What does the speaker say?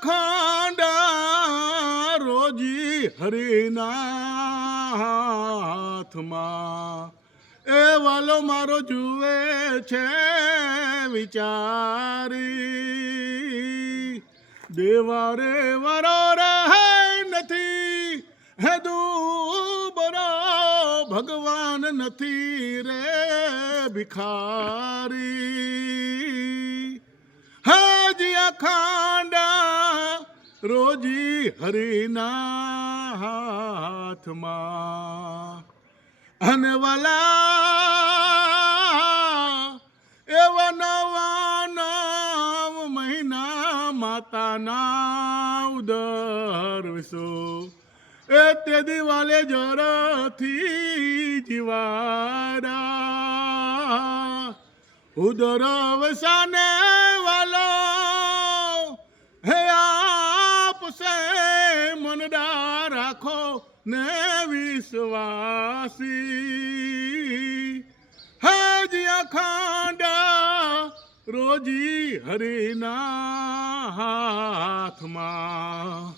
અખંડ રોજી હરિના હાથમાં એ વાલો મારો જુએ છે વિચારી દેવારે વારો રહે નથી હે દુબરો ભગવાન નથી રે ભિખારી હાજી અખંડ રોજી હરિના હાથમાં અને વાલા એવા નવા નવ મહિના માતાના ઉદર વિસો એ તે દિવાલે જરથી જીવાડા ઉદર વસાને વાલો હે આપસે મનડા રાખો ને વિશ્વાસી હજી અખંડ રોજી હરિના હાથમાં